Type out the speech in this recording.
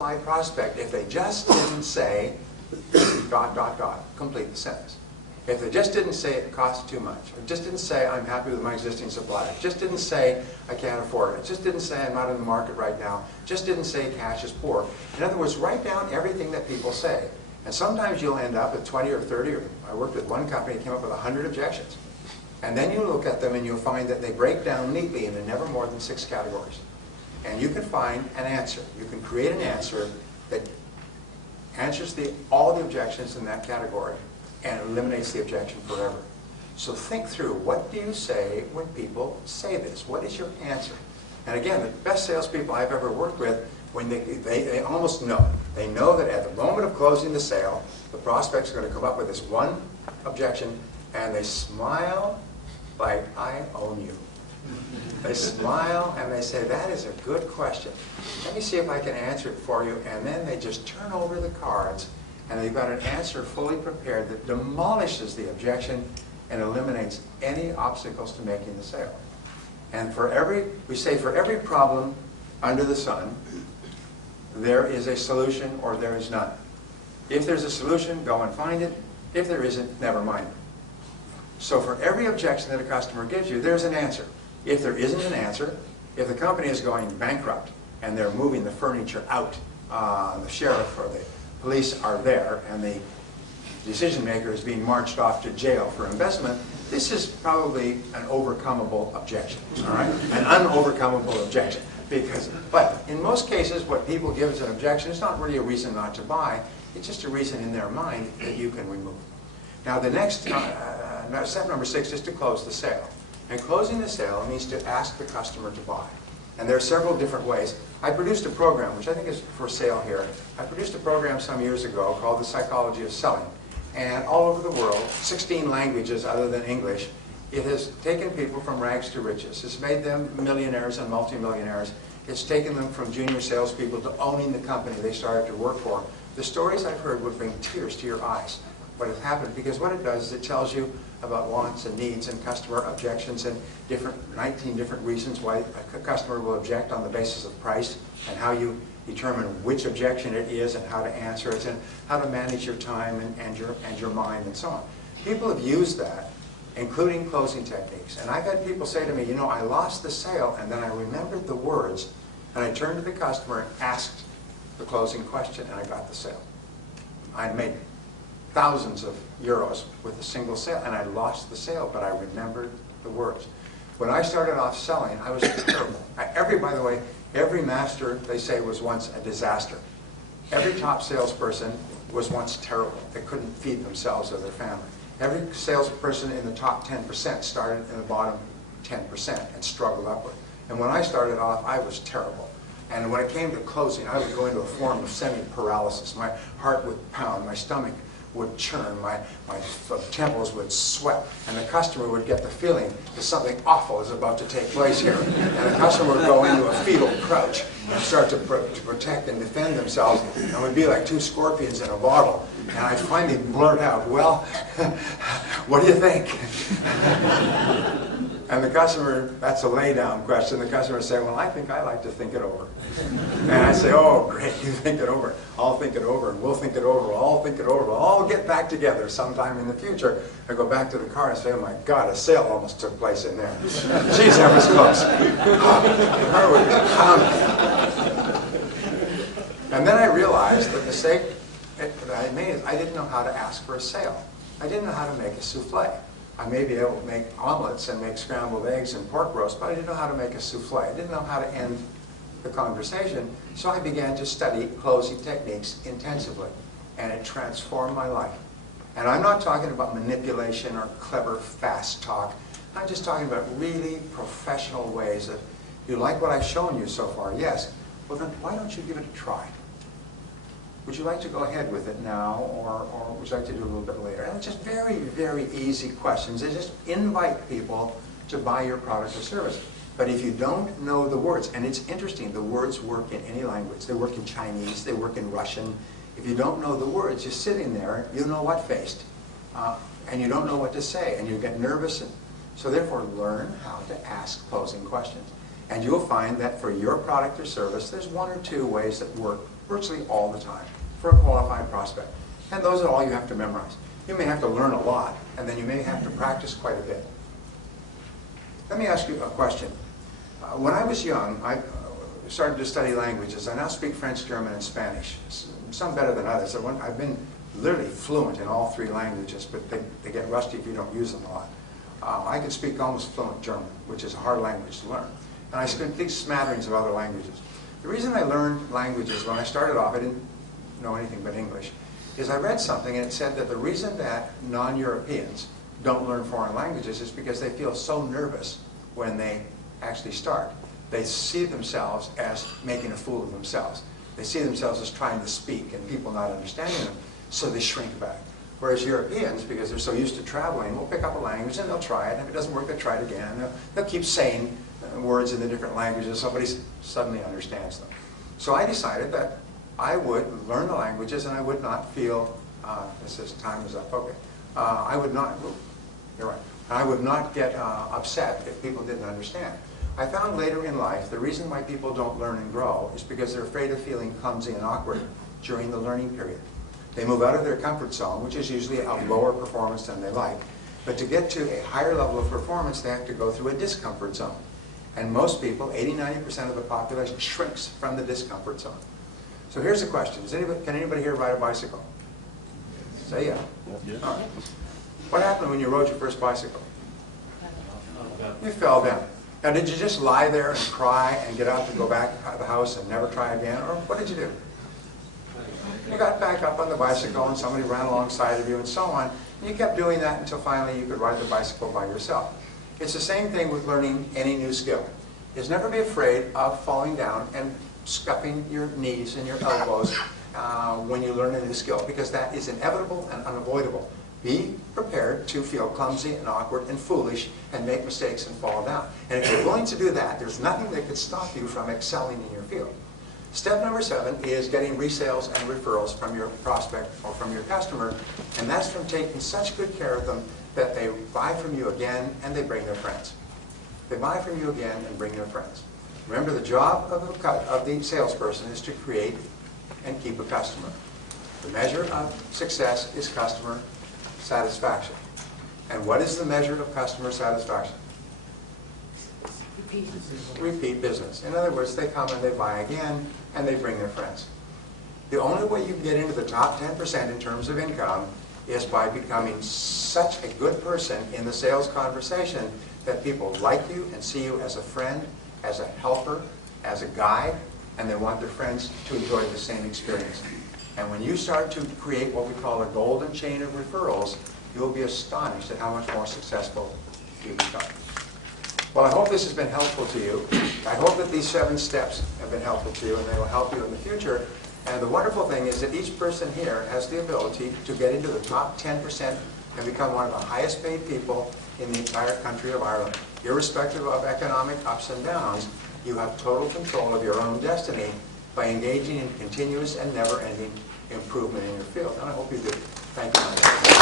prospect if they just didn't say ... complete the sentence. If they just didn't say it costs too much, or just didn't say I'm happy with my existing supplier, just didn't say I can't afford it, just didn't say I'm not in the market right now, just didn't say cash is poor. In other words, write down everything that people say. And sometimes you'll end up with 20 or 30, or I worked with one company that came up with 100 objections. And then you look at them and you'll find that they break down neatly into never more than 6 categories. And you can find an answer. You can create an answer that answers all the objections in that category and eliminates the objection forever. So think through, what do you say when people say this? What is your answer? And again, the best salespeople I've ever worked with, when they almost know. They know that at the moment of closing the sale, the prospect's going to come up with this one objection, and they smile like, I own you. They smile and they say, that is a good question. Let me see if I can answer it for you. And then they just turn over the cards and they've got an answer fully prepared that demolishes the objection and eliminates any obstacles to making the sale. And we say for every problem under the sun, there is a solution or there is none. If there's a solution, go and find it. If there isn't, never mind it. So for every objection that a customer gives you, there's an answer. If there isn't an answer, if the company is going bankrupt and they're moving the furniture out, the sheriff or the police are there, and the decision maker is being marched off to jail for investment, this is probably an overcomable objection, all right? An unovercomable objection. But in most cases, what people give as an objection is not really a reason not to buy. It's just a reason in their mind that you can remove. Now the next, step number 6 is to close the sale. And closing the sale means to ask the customer to buy. And there are several different ways. I produced a program, which I think is for sale here. I produced a program some years ago called The Psychology of Selling. And all over the world, 16 languages other than English, it has taken people from rags to riches. It's made them millionaires and multimillionaires. It's taken them from junior salespeople to owning the company they started to work for. The stories I've heard would bring tears to your eyes. What has happened, because what it does is it tells you about wants and needs and customer objections and 19 different reasons why a customer will object on the basis of price, and how you determine which objection it is and how to answer it and how to manage your time and your mind and so on. People have used that, including closing techniques. And I've had people say to me, you know, I lost the sale and then I remembered the words and I turned to the customer and asked the closing question and I got the sale. I made thousands of euros with a single sale, and I lost the sale, but I remembered the words. When I started off selling, I was terrible. By the way, every master, they say, was once a disaster. Every top salesperson was once terrible. They couldn't feed themselves or their family. Every salesperson in the top 10% started in the bottom 10% and struggled upward. And when I started off, I was terrible. And when it came to closing, I would go into a form of semi-paralysis. My heart would pound, my stomach would churn, my temples would sweat, and the customer would get the feeling that something awful is about to take place here. And the customer would go into a fetal crouch and start to protect and defend themselves, and would be like 2 scorpions in a bottle. And I'd finally blurt out, well, what do you think? And the customer, that's a lay-down question, the customer would say, well, I think I like to think it over. And I say, oh, great, you think it over. I'll think it over, and we'll think it over, we'll all think it over, we'll all get back together sometime in the future. I go back to the car and say, oh my God, a sale almost took place in there. Geez, that was close. And then I realized the mistake that I made is I didn't know how to ask for a sale. I didn't know how to make a souffle. I may be able to make omelets and make scrambled eggs and pork roast, but I didn't know how to make a souffle. I didn't know how to end the conversation, so I began to study closing techniques intensively, and it transformed my life. And I'm not talking about manipulation or clever, fast talk. I'm just talking about really professional ways that, you like what I've shown you so far? Yes. Well then, why don't you give it a try? Would you like to go ahead with it now, or would you like to do it a little bit later? And it's just very, very easy questions. They just invite people to buy your product or service. But if you don't know the words, and it's interesting, the words work in any language. They work in Chinese, they work in Russian. If you don't know the words, you're sitting there, you know what faced, and you don't know what to say, and you get nervous. And so therefore, learn how to ask closing questions. And you'll find that for your product or service, there's 1 or 2 ways that work virtually all the time for a qualified prospect. And those are all you have to memorize. You may have to learn a lot, and then you may have to practice quite a bit. Let me ask you a question. When I was young, I started to study languages. I now speak French, German, and Spanish. Some better than others. I've been literally fluent in all 3 languages, but they get rusty if you don't use them a lot. I can speak almost fluent German, which is a hard language to learn. And I speak smatterings of other languages. The reason I learned languages when I started off, I didn't know anything but English, is I read something and it said that the reason that non-Europeans don't learn foreign languages is because they feel so nervous when they actually start. They see themselves as making a fool of themselves. They see themselves as trying to speak and people not understanding them, so they shrink back. Whereas Europeans, because they're so used to traveling, will pick up a language and they'll try it, and if it doesn't work, they'll try it again. They'll keep saying words in the different languages, somebody suddenly understands them. So I decided that I would learn the languages and I would not feel, this is, time is up, okay. I would not, you're right, I would not get upset if people didn't understand. I found later in life, the reason why people don't learn and grow is because they're afraid of feeling clumsy and awkward during the learning period. They move out of their comfort zone, which is usually a lower performance than they like. But to get to a higher level of performance, they have to go through a discomfort zone. And most people, 80–90% of the population, shrinks from the discomfort zone. So here's the question. Can anybody here ride a bicycle? Say yeah. All right. What happened when you rode your first bicycle? You fell down. Now, did you just lie there and cry and get up and go back to the house and never try again? Or what did you do? You got back up on the bicycle and somebody ran alongside of you and so on. And you kept doing that until finally you could ride the bicycle by yourself. It's the same thing with learning any new skill. Is never be afraid of falling down and scuffing your knees and your elbows when you learn a new skill, because that is inevitable and unavoidable. Be prepared to feel clumsy and awkward and foolish and make mistakes and fall down. And if you're willing to do that, there's nothing that could stop you from excelling in your field. Step number 7 is getting resales and referrals from your prospect or from your customer, and that's from taking such good care of them that they buy from you again and they bring their friends. They buy from you again and bring their friends. Remember, the job of the salesperson is to create and keep a customer. The measure of success is customer satisfaction. And what is the measure of customer satisfaction? Repeat business. In other words, they come and they buy again and they bring their friends. The only way you can get into the top 10% in terms of income is by becoming such a good person in the sales conversation that people like you and see you as a friend, as a helper, as a guide, and they want their friends to enjoy the same experience. And when you start to create what we call a golden chain of referrals, you'll be astonished at how much more successful you become. Well, I hope this has been helpful to you. I hope that these 7 steps have been helpful to you and they will help you in the future. And the wonderful thing is that each person here has the ability to get into the top 10% and become one of the highest paid people in the entire country of Ireland. Irrespective of economic ups and downs, you have total control of your own destiny by engaging in continuous and never-ending improvement in your field. And I hope you do. Thank you.